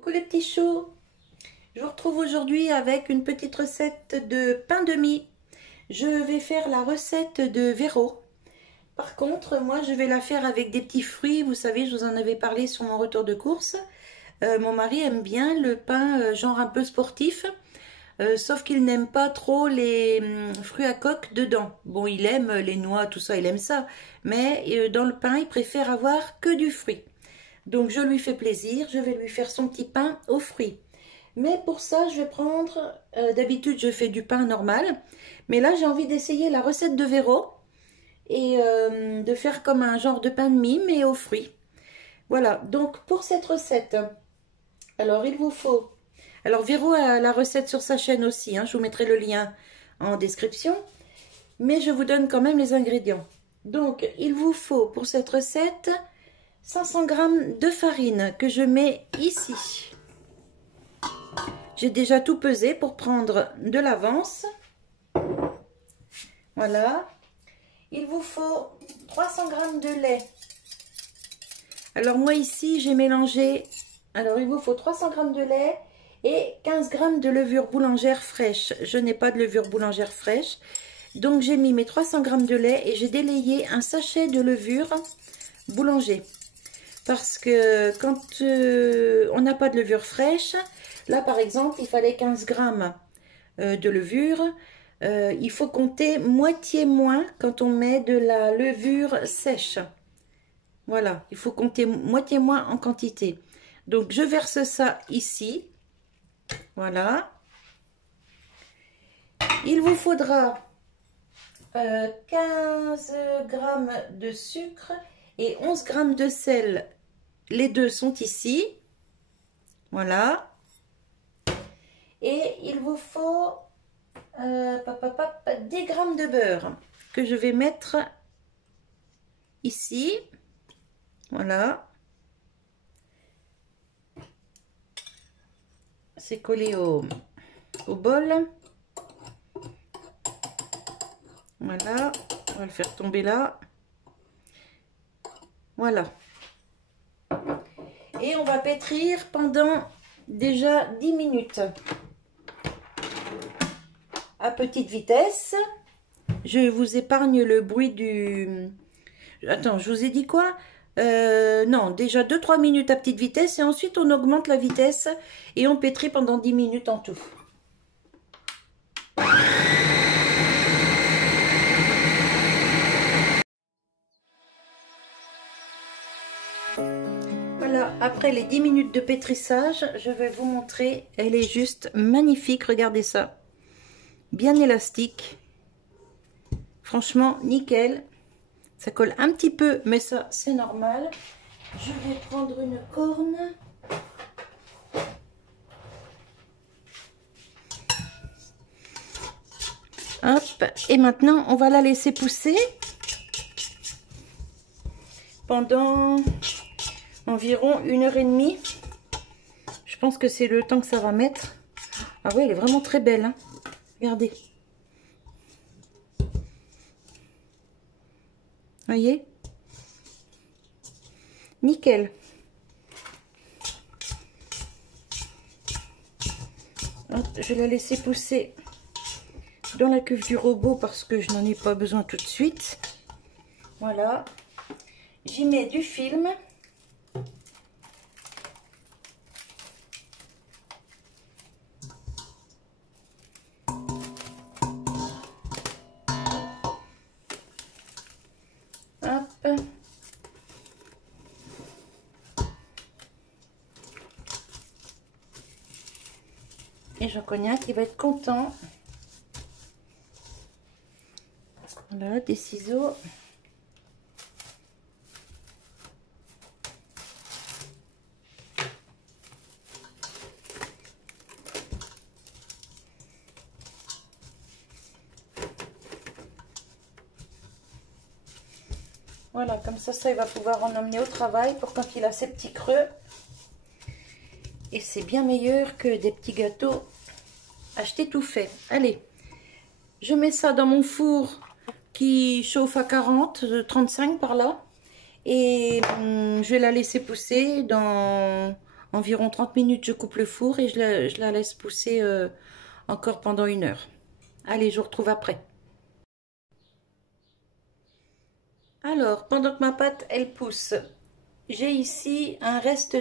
Coucou les petits choux, je vous retrouve aujourd'hui avec une petite recette de pain de mie. Je vais faire la recette de Véro. Par contre, moi je vais la faire avec des petits fruits. Vous savez, je vous en avais parlé sur mon retour de course. Mon mari aime bien le pain genre un peu sportif. Sauf qu'il n'aime pas trop les fruits à coque dedans. Bon, il aime les noix, tout ça, il aime ça. Mais dans le pain, il préfère avoir que du fruit. Donc je lui fais plaisir, je vais lui faire son petit pain aux fruits. Mais pour ça, je vais prendre, d'habitude je fais du pain normal. Mais là, j'ai envie d'essayer la recette de Véro. Et de faire comme un genre de pain de mie, mais aux fruits. Voilà, donc pour cette recette, alors il vous faut... Alors Véro a la recette sur sa chaîne aussi, hein, je vous mettrai le lien en description. Mais je vous donne quand même les ingrédients. Donc il vous faut pour cette recette 500 g de farine que je mets ici. J'ai déjà tout pesé pour prendre de l'avance. Voilà. Il vous faut 300 g de lait. Alors moi ici j'ai mélangé, alors il vous faut 300 g de lait et 15 g de levure boulangère fraîche. Je n'ai pas de levure boulangère fraîche. Donc j'ai mis mes 300 g de lait et j'ai délayé un sachet de levure boulanger. Parce que quand on n'a pas de levure fraîche, là par exemple il fallait 15 g de levure. Il faut compter moitié moins quand on met de la levure sèche. Voilà, il faut compter moitié moins en quantité. Donc je verse ça ici. Voilà. Il vous faudra 15 g de sucre et 11 g de sel. Les deux sont ici. Voilà. Et il vous faut 10 g de beurre que je vais mettre ici. Voilà. C'est collé au bol. Voilà. On va le faire tomber là. Voilà. Et on va pétrir pendant déjà 10 minutes. À petite vitesse. Je vous épargne le bruit du... Attends, je vous ai dit quoi? Non, déjà 2-3 minutes à petite vitesse et ensuite on augmente la vitesse et on pétrit pendant 10 minutes en tout. Voilà, après les 10 minutes de pétrissage, je vais vous montrer. Elle est juste magnifique, regardez ça. Bien élastique. Franchement, nickel. Ça colle un petit peu, mais ça, c'est normal. Je vais prendre une corne. Hop. Et maintenant, on va la laisser pousser pendant environ 1h30. Je pense que c'est le temps que ça va mettre. Ah oui, elle est vraiment très belle, hein. Regardez. Voyez, nickel. Hop, je vais la laisser pousser dans la cuve du robot parce que je n'en ai pas besoin tout de suite. Voilà, j'y mets du film. Et Jean Cognac, il va être content. Voilà, des ciseaux. Voilà, comme ça, il va pouvoir en emmener au travail pour quand il a ses petits creux. Et c'est bien meilleur que des petits gâteaux achetés tout fait. Allez, je mets ça dans mon four qui chauffe à 40, 35 par là. Et je vais la laisser pousser dans environ 30 minutes, je coupe le four et je la laisse pousser encore pendant 1 heure. Allez, je vous retrouve après. Alors, pendant que ma pâte, elle pousse, j'ai ici un reste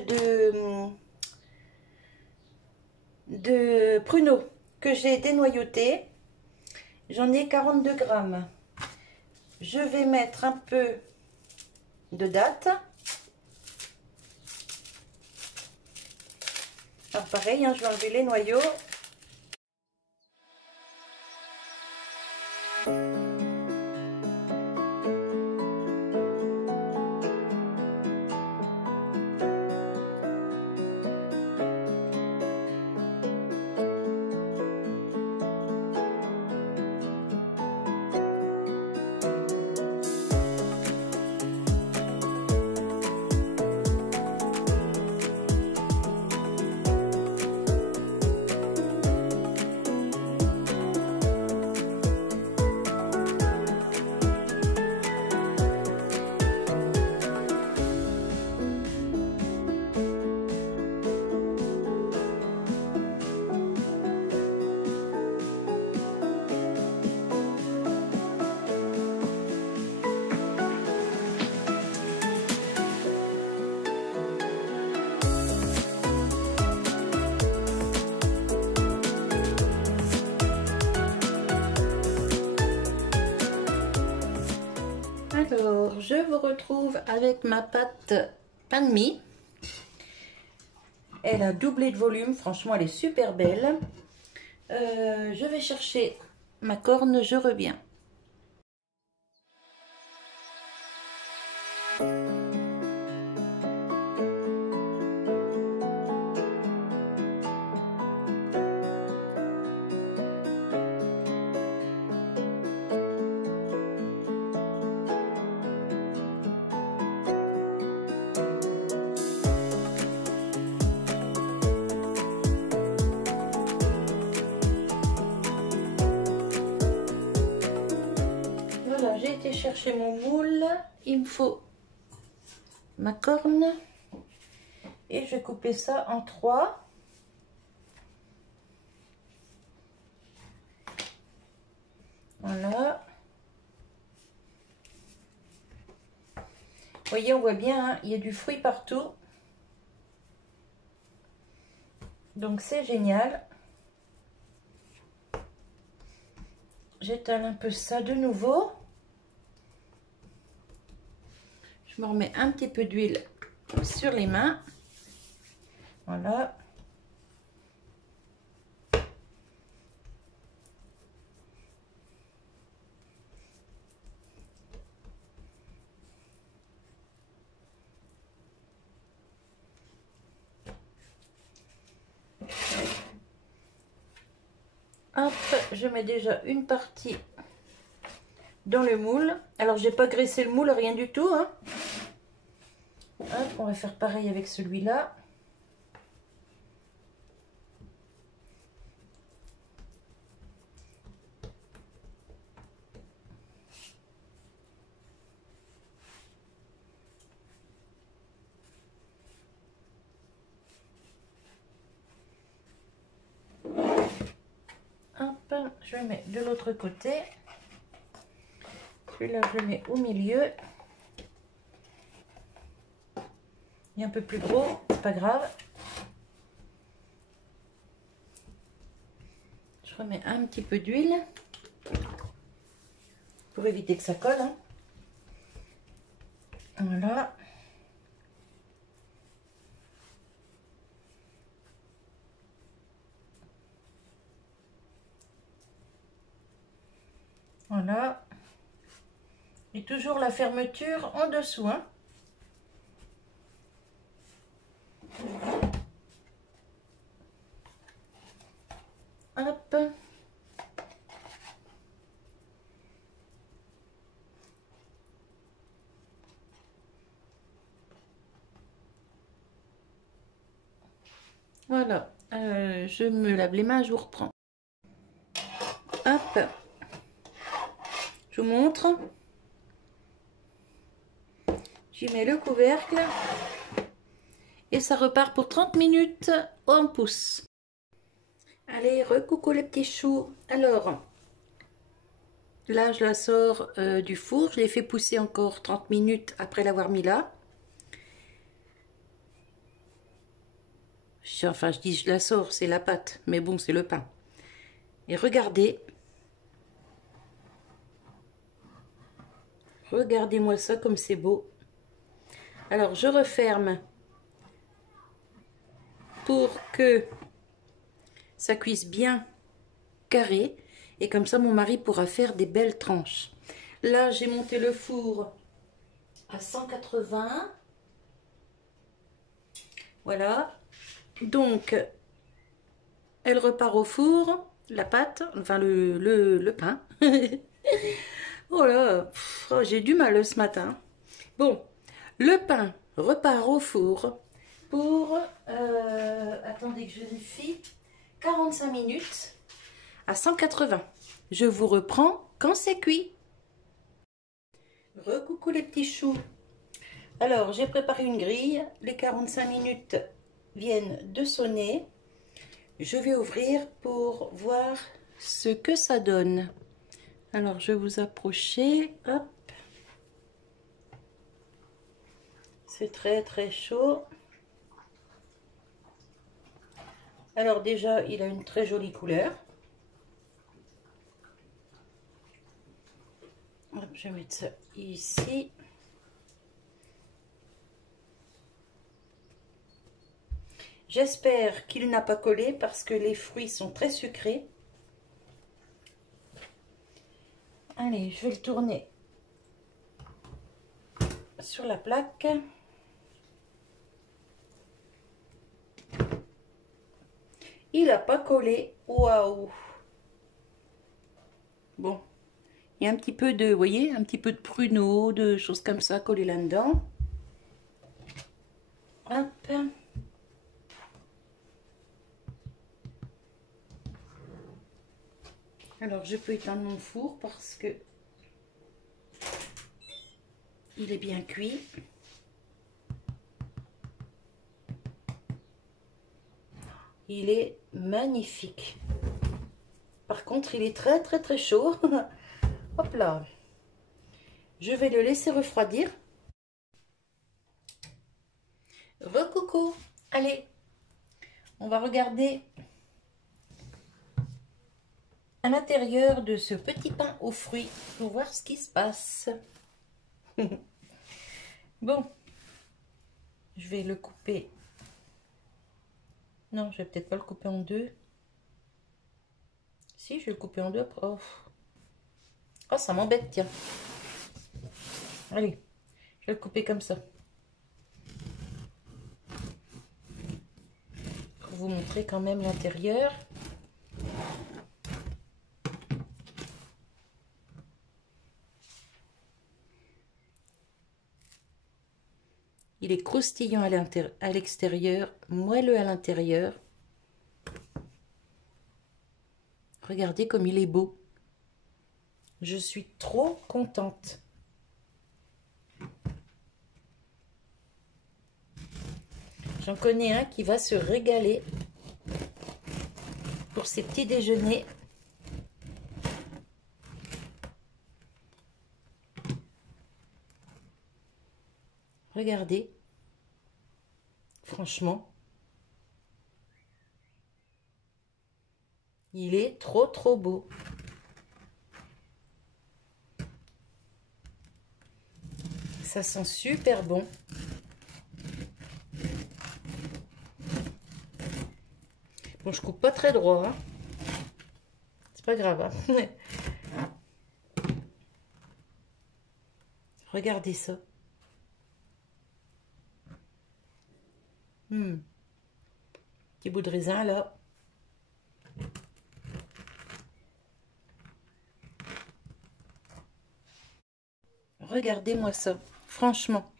de pruneaux que j'ai dénoyauté. J'en ai 42 grammes. Je vais mettre un peu de dattes. Alors pareil, hein, je vais enlever les noyaux. Alors, je vous retrouve avec ma pâte pain de mie. Elle a doublé de volume, franchement elle est super belle. Je vais chercher ma corne, je reviens. Voilà, j'ai été chercher mon moule. Il me faut ma corne. Et je vais couper ça en 3. Voilà. Vous voyez, on voit bien, hein, il y a du fruit partout. Donc c'est génial. J'étale un peu ça de nouveau. Je me remets un petit peu d'huile sur les mains. Voilà. Hop, je mets déjà une partie dans le moule. Alors, j'ai pas graissé le moule, rien du tout, hein. Hop, on va faire pareil avec celui-là. Hop, je le mets de l'autre côté. Celui-là, je le mets au milieu. Il est un peu plus gros, c'est pas grave. Je remets un petit peu d'huile pour éviter que ça colle, hein. Voilà. Voilà. Et toujours la fermeture en dessous, hein. Hop. Voilà. Je me lave les mains, je vous reprends. Hop. Je vous montre. J'y mets le couvercle. Et ça repart pour 30 minutes en pouce. Allez, recoucou les petits choux. Alors, là, je la sors du four. Je l'ai fait pousser encore 30 minutes après l'avoir mis là. Enfin, je dis je la sors, c'est la pâte. Mais bon, c'est le pain. Et regardez. Regardez-moi ça comme c'est beau. Alors, je referme pour que ça cuise bien carré. Et comme ça, mon mari pourra faire des belles tranches. Là, j'ai monté le four à 180. Voilà. Donc, elle repart au four, la pâte, enfin le pain. Oh là, oh, j'ai du mal ce matin. Bon, le pain repart au four pour, attendez que je vérifie, 45 minutes à 180. Je vous reprends quand c'est cuit. Recoucou les petits choux. Alors, j'ai préparé une grille. Les 45 minutes viennent de sonner. Je vais ouvrir pour voir ce que ça donne. Alors, je vais vous approcher. Hop. C'est très très chaud. Alors déjà, il a une très jolie couleur. Hop, je vais mettre ça ici. J'espère qu'il n'a pas collé parce que les fruits sont très sucrés. Allez, je vais le tourner sur la plaque. Il n'a pas collé. Waouh! Bon, il y a un petit peu de, vous voyez, un petit peu de pruneau, de choses comme ça collées là-dedans. Hop. Alors, je peux éteindre mon four parce que il est bien cuit. Il est magnifique. Par contre, il est très très très chaud. Hop là. Je vais le laisser refroidir. Recoucou. Allez, on va regarder à l'intérieur de ce petit pain aux fruits pour voir ce qui se passe. Bon, je vais le couper. Non, je vais peut-être pas le couper en deux. Si, je vais le couper en deux. Oh, oh ça m'embête, tiens. Allez, je vais le couper comme ça. Pour vous montrer quand même l'intérieur. Il est croustillant à l'extérieur, moelleux à l'intérieur. Regardez comme il est beau. Je suis trop contente. J'en connais un qui va se régaler pour ses petits déjeuners. Regardez. Franchement. Il est trop trop beau. Ça sent super bon. Bon, je coupe pas très droit. Hein. C'est pas grave. Hein. Regardez ça. Petit bout de raisin là. Regardez-moi ça. Franchement.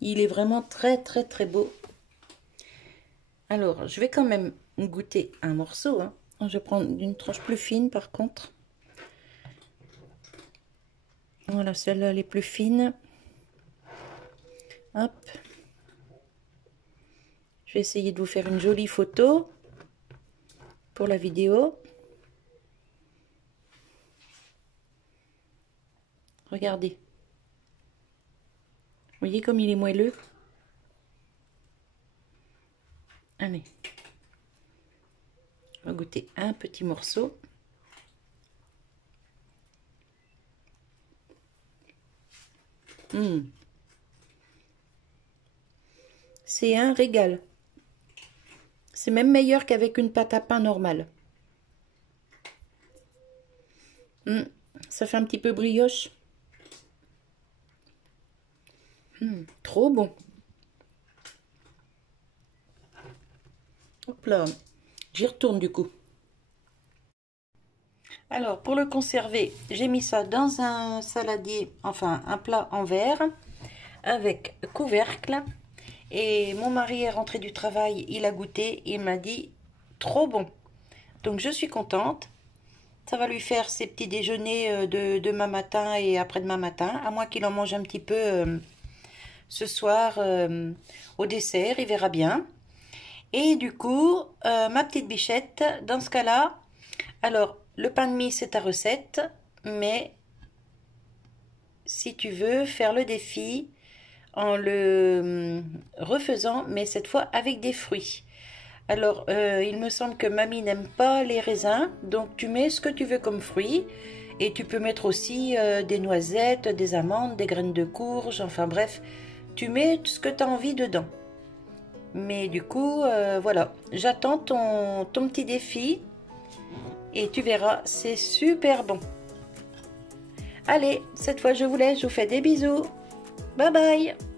Il est vraiment très très très beau. Alors, je vais quand même goûter un morceau. Hein. Je vais prendre une tranche plus fine par contre. Voilà, celle-là elle est plus fine. Hop. Je vais essayer de vous faire une jolie photo pour la vidéo. Regardez. Vous voyez comme il est moelleux? Allez. On va goûter un petit morceau. C'est un régal. C'est même meilleur qu'avec une pâte à pain normale. Ça fait un petit peu brioche. Trop bon. Hop là. J'y retourne du coup. Alors, pour le conserver, j'ai mis ça dans un saladier, enfin un plat en verre, avec couvercle. Et mon mari est rentré du travail, il a goûté, il m'a dit trop bon. Donc je suis contente. Ça va lui faire ses petits déjeuners de demain matin et après-demain matin, à moins qu'il en mange un petit peu ce soir au dessert, il verra bien. Et du coup, ma petite bichette, dans ce cas-là, alors le pain de mie c'est ta recette, mais si tu veux faire le défi en le refaisant, mais cette fois avec des fruits. Alors, il me semble que mamie n'aime pas les raisins, donc tu mets ce que tu veux comme fruits. Et tu peux mettre aussi des noisettes, des amandes, des graines de courge, enfin bref, tu mets ce que tu as envie dedans. Mais du coup, voilà, j'attends ton petit défi et tu verras, c'est super bon. Allez, cette fois je vous laisse, je vous fais des bisous. Bye bye.